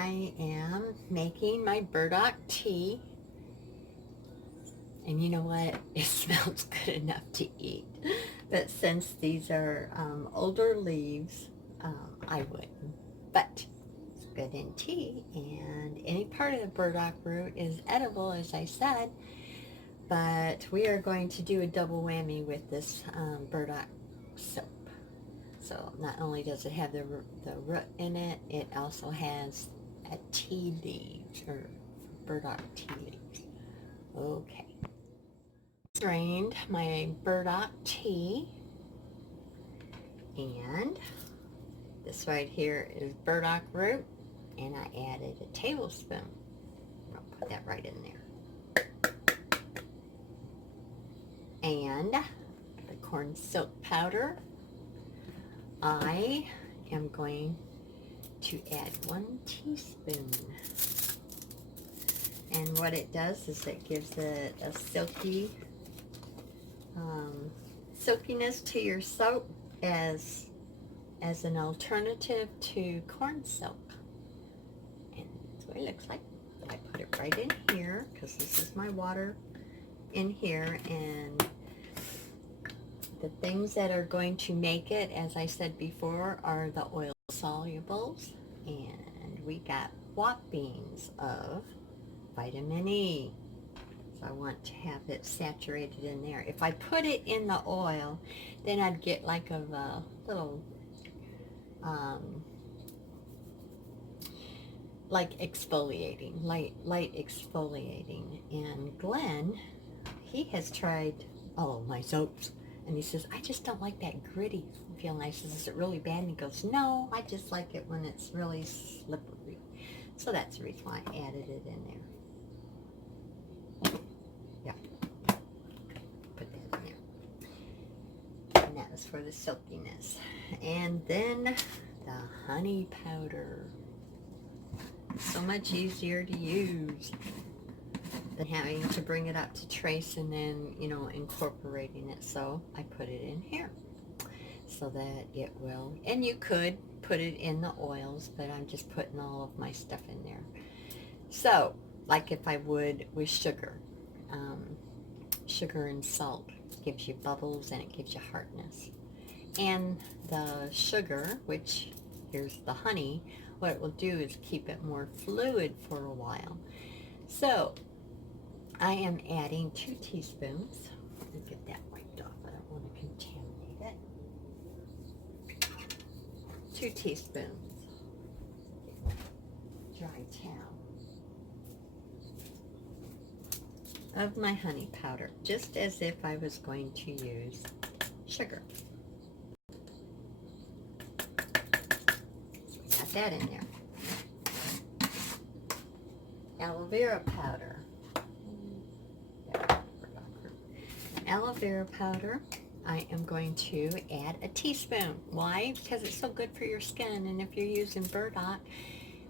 I am making my burdock tea, and you know what? It smells good enough to eat. But since these are older leaves, I wouldn't. But it's good in tea, and any part of the burdock root is edible, as I said. But we are going to do a double whammy with this burdock soap. So not only does it have the root in it, it also has a tea leaves, or burdock tea leaves. Okay. Strained my burdock tea, and this right here is burdock root, and I added a tablespoon. I'll put that right in there. And the corn silk powder. I am going to add 1 teaspoon. And what it does is it gives it a silky silkiness to your soap as an alternative to corn silk. And that's what it looks like. I put it right in here because this is my water in here, and the things that are going to make it, as I said before, are the oil solubles, and we got whoppings of vitamin E. So I want to have it saturated in there. If I put it in the oil, then I'd get like a little like exfoliating, light exfoliating. And Glenn, he has tried all of my soaps, and he says, I just don't like that gritty feeling. I says, is it really bad? And he goes, no, I just like it when it's really slippery. So that's the reason why I added it in there. Yeah, put that in there. And that was for the silkiness. And then the honey powder. So much easier to use than having to bring it up to Trace and then, you know, incorporating it. So I put it in here so that it will, and you could put it in the oils, but I'm just putting all of my stuff in there. So, like if I would with sugar, sugar and salt gives you bubbles and it gives you hardness. And the sugar, which here's the honey, what it will do is keep it more fluid for a while. So I am adding 2 teaspoons. Let me get that wiped off. I don't want to contaminate it. 2 teaspoons. Dry towel of my honey powder, just as if I was going to use sugar. So we got that in there. Aloe vera powder. Aloe vera powder, I am going to add a teaspoon. Why? Because it's so good for your skin, and if you're using burdock,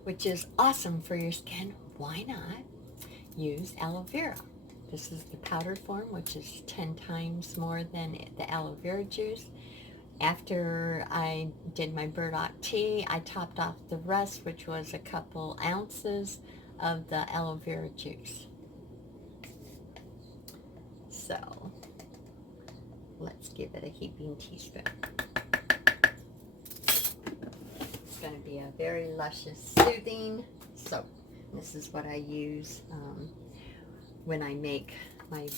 which is awesome for your skin, why not use aloe vera? This is the powdered form, which is 10 times more than the aloe vera juice. After I did my burdock tea, I topped off the rest, which was a couple ounces of the aloe vera juice. So let's give it a heaping teaspoon. It's going to be a very luscious, soothing soap. This is what I use when I make my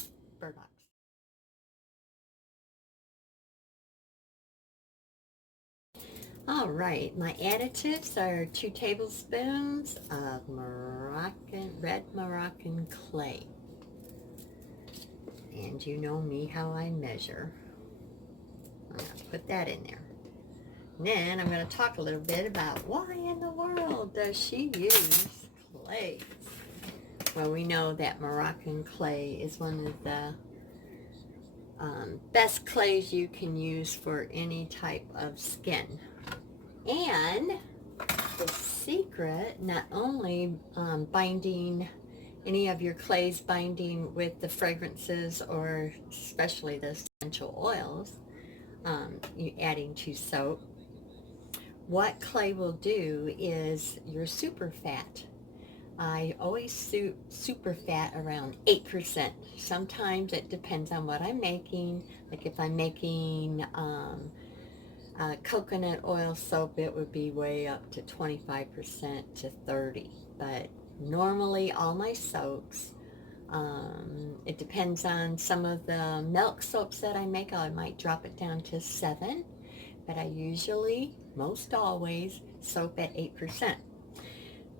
burdocks. All right, my additives are 2 tablespoons of red Moroccan clay. And you know me, how I measure. I'm going to put that in there. And then I'm going to talk a little bit about why in the world does she use clays. Well, we know that Moroccan clay is one of the best clays you can use for any type of skin. And the secret, not only binding any of your clays, binding with the fragrances or especially the essential oils, you adding to soap, what clay will do is your super fat. I always super fat around 8%. Sometimes it depends on what I'm making. Like if I'm making coconut oil soap, it would be way up to 25% to 30. But normally all my soaps, it depends on some of the milk soaps that I make. I might drop it down to 7, but I usually, most always, soap at 8%.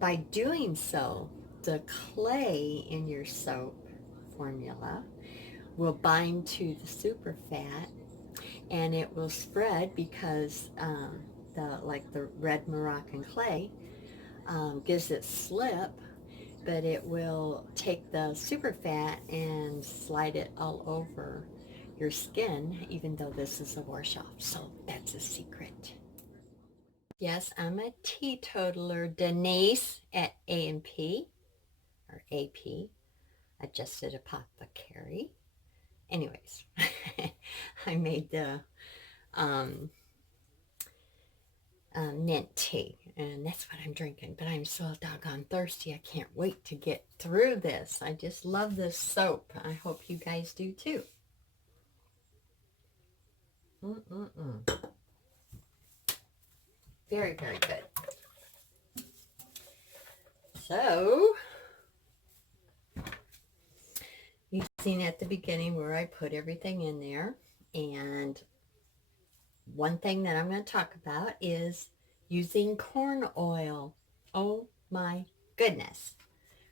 By doing so, the clay in your soap formula will bind to the super fat, and it will spread because the red Moroccan clay gives it slip, but it will take the super fat and slide it all over your skin, even though this is a wash off. So that's a secret. Yes, I'm a teetotaler. Denise at A&P or AP, Adjusted Apothecary. Anyways, I made the um, mint tea, and that's what I'm drinking. But I'm so doggone thirsty. I can't wait to get through this. I just love this soap. I hope you guys do too. Very, very good. So, you've seen at the beginning where I put everything in there. And one thing that I'm going to talk about is using corn oil. Oh my goodness.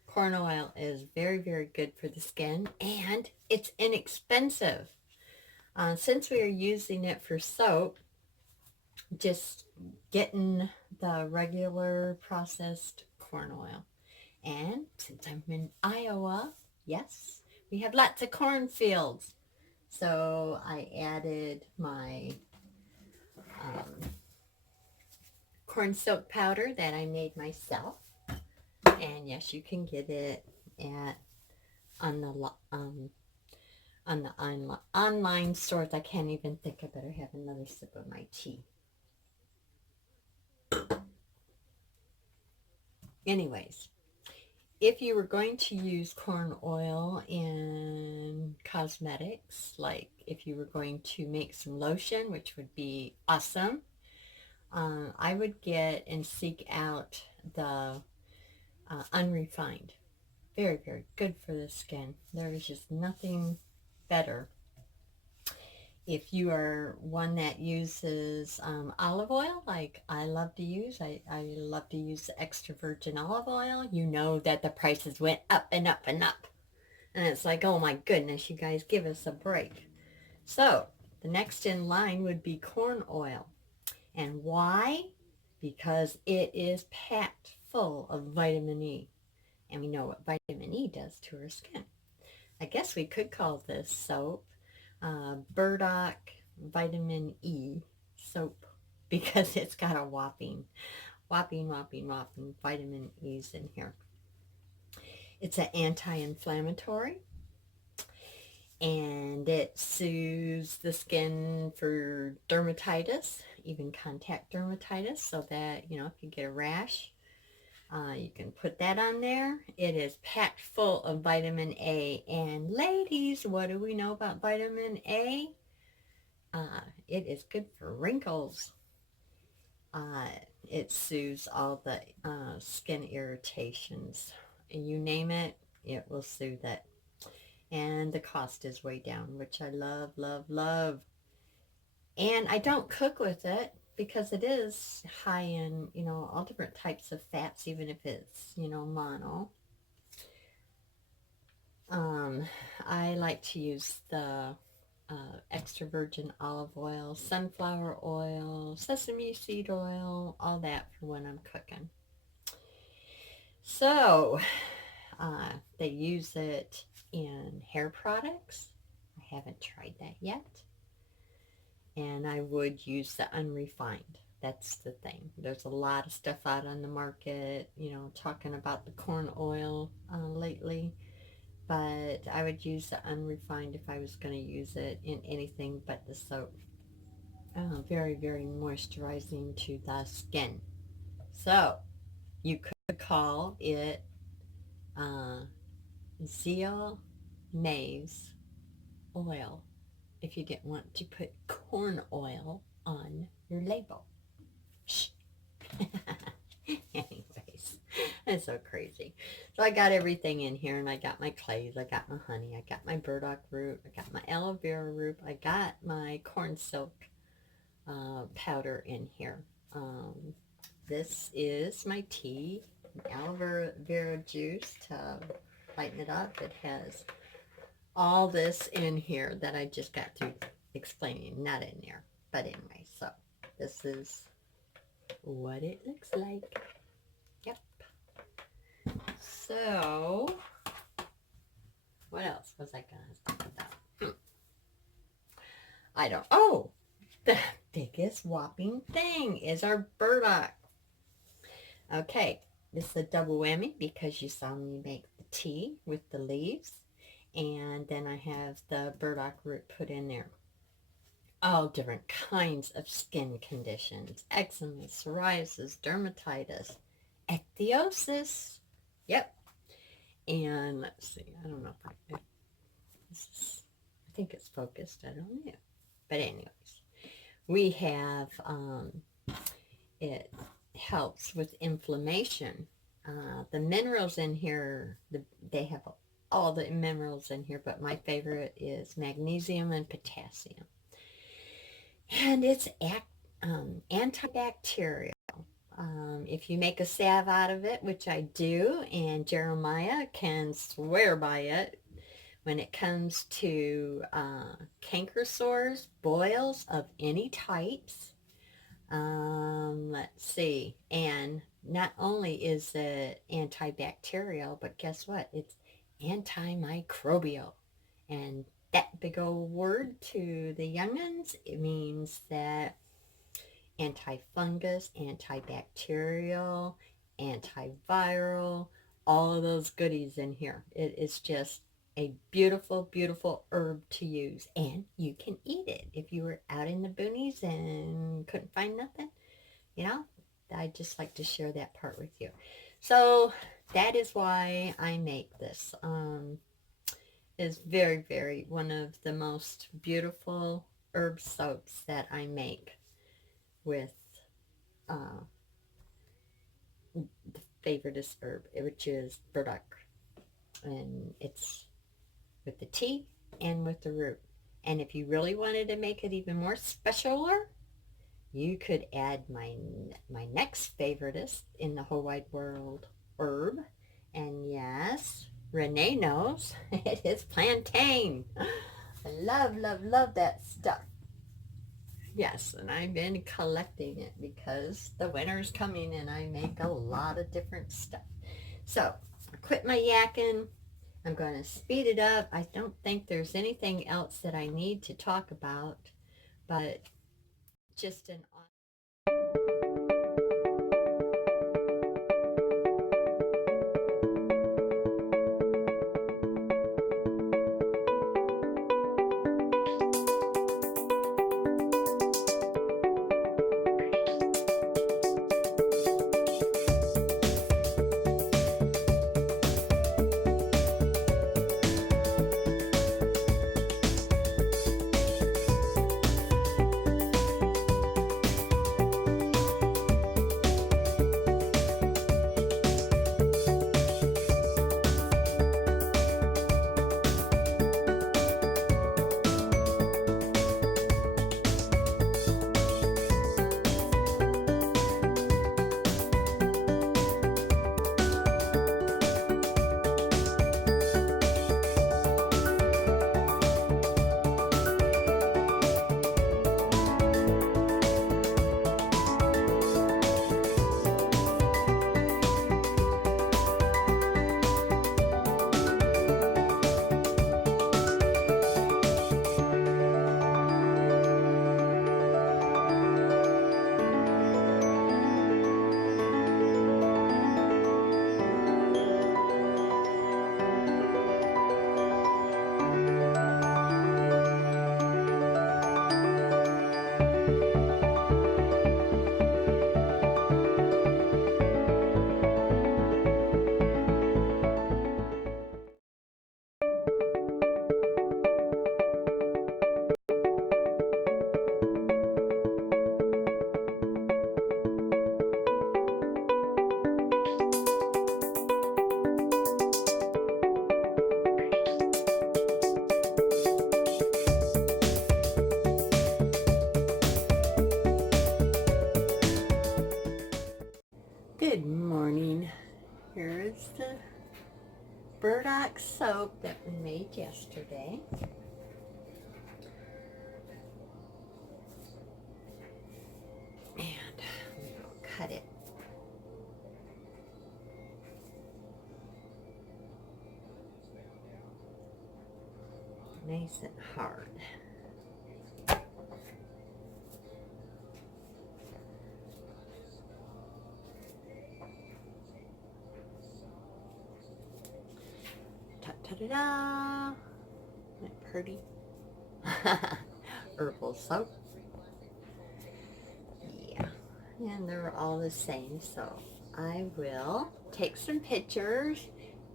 Corn oil is very, very good for the skin, and it's inexpensive. Since we are using it for soap, just getting the regular processed corn oil. And since I'm in Iowa, yes, we have lots of cornfields. So I added my corn silk powder that I made myself. And yes, you can get it at on the online stores. I can't even think. I better have another sip of my tea. Anyways, if you were going to use corn oil in cosmetics, like if you were going to make some lotion, which would be awesome, I would get and seek out the unrefined. Very, very good for the skin. There is just nothing better. If you are one that uses olive oil, like I love to use, I love to use the extra virgin olive oil. You know that the prices went up and up and up. And it's like, oh my goodness, you guys give us a break. So the next in line would be corn oil. And why? Because it is packed full of vitamin E. And we know what vitamin E does to our skin. I guess we could call this soap Burdock vitamin E soap because it's got a whopping vitamin E's in here. It's an anti-inflammatory, and it soothes the skin for dermatitis, even contact dermatitis, so that, you know, if you get a rash, you can put that on there. It is packed full of vitamin A. And ladies, what do we know about vitamin A? It is good for wrinkles. It soothes all the skin irritations. You name it, it will soothe it. And the cost is way down, which I love, love, love. And I don't cook with it because it is high in, you know, all different types of fats, even if it's, you know, mono. I like to use the extra virgin olive oil, sunflower oil, sesame seed oil, all that for when I'm cooking. So they use it in hair products. I haven't tried that yet. And I would use the unrefined. That's the thing. There's a lot of stuff out on the market, you know, talking about the corn oil lately. But I would use the unrefined if I was going to use it in anything but the soap. very, very moisturizing to the skin. So you could call it uh, Zeal maize oil if you didn't want to put corn oil on your label. Shh. Anyways, it's so crazy. So I got everything in here, and I got my clays, I got my honey, I got my burdock root, I got my aloe vera root, I got my corn silk powder in here. This is my tea, aloe vera juice to lighten it up. It has all this in here that I just got through explaining, not in there. But anyway, so this is what it looks like. Yep. So, what else was I going to talk about? I don't, oh, the biggest whopping thing is our burdock. Okay, this is a double whammy because you saw me make the tea with the leaves. And then I have the burdock root put in there. All different kinds of skin conditions: eczema, psoriasis, dermatitis, ichthyosis. Yep. And let's see, I don't know if I think it's focused, I don't know. But anyways, we have, it helps with inflammation. The minerals in here, they have all the minerals in here, but my favorite is magnesium and potassium. And it's antibacterial. If you make a salve out of it, which I do, and Jeremiah can swear by it, when it comes to canker sores, boils of any types, let's see, and not only is it antibacterial, but guess what? It's antimicrobial. And that big old word to the young'uns, it means that antifungus, antibacterial, antiviral, all of those goodies in here. It is just a beautiful, beautiful herb to use, and you can eat it. If you were out in the boonies and couldn't find nothing, you know, I just like to share that part with you. So that is why I make this. Is very, very one of the most beautiful herb soaps that I make with the favoriteest herb, which is burdock. And it's with the tea and with the root. And if you really wanted to make it even more specialer, you could add my next favoriteest in the whole wide world herb. And yes, Renee knows, it is plantain. I love, love, love that stuff. Yes, and I've been collecting it because the winter's coming and I make a lot of different stuff. So, I quit my yakking. I'm going to speed it up. I don't think there's anything else that I need to talk about, but just an here's the Burdock soap that we made yesterday. And we will cut it. Nice and hard. Ta-da-da! Isn't it pretty? Herbal soap. Yeah, and they're all the same, so I will take some pictures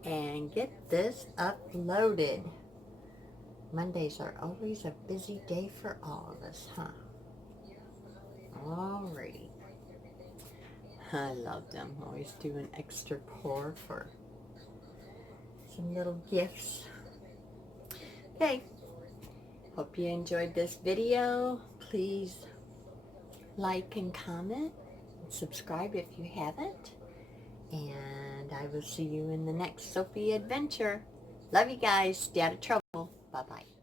and get this uploaded. Mondays are always a busy day for all of us, huh? Alrighty. I love them. Always do an extra pour for some little gifts. Okay. Hope you enjoyed this video. Please like and comment. And subscribe if you haven't. And I will see you in the next soapy adventure. Love you guys. Stay out of trouble. Bye-bye.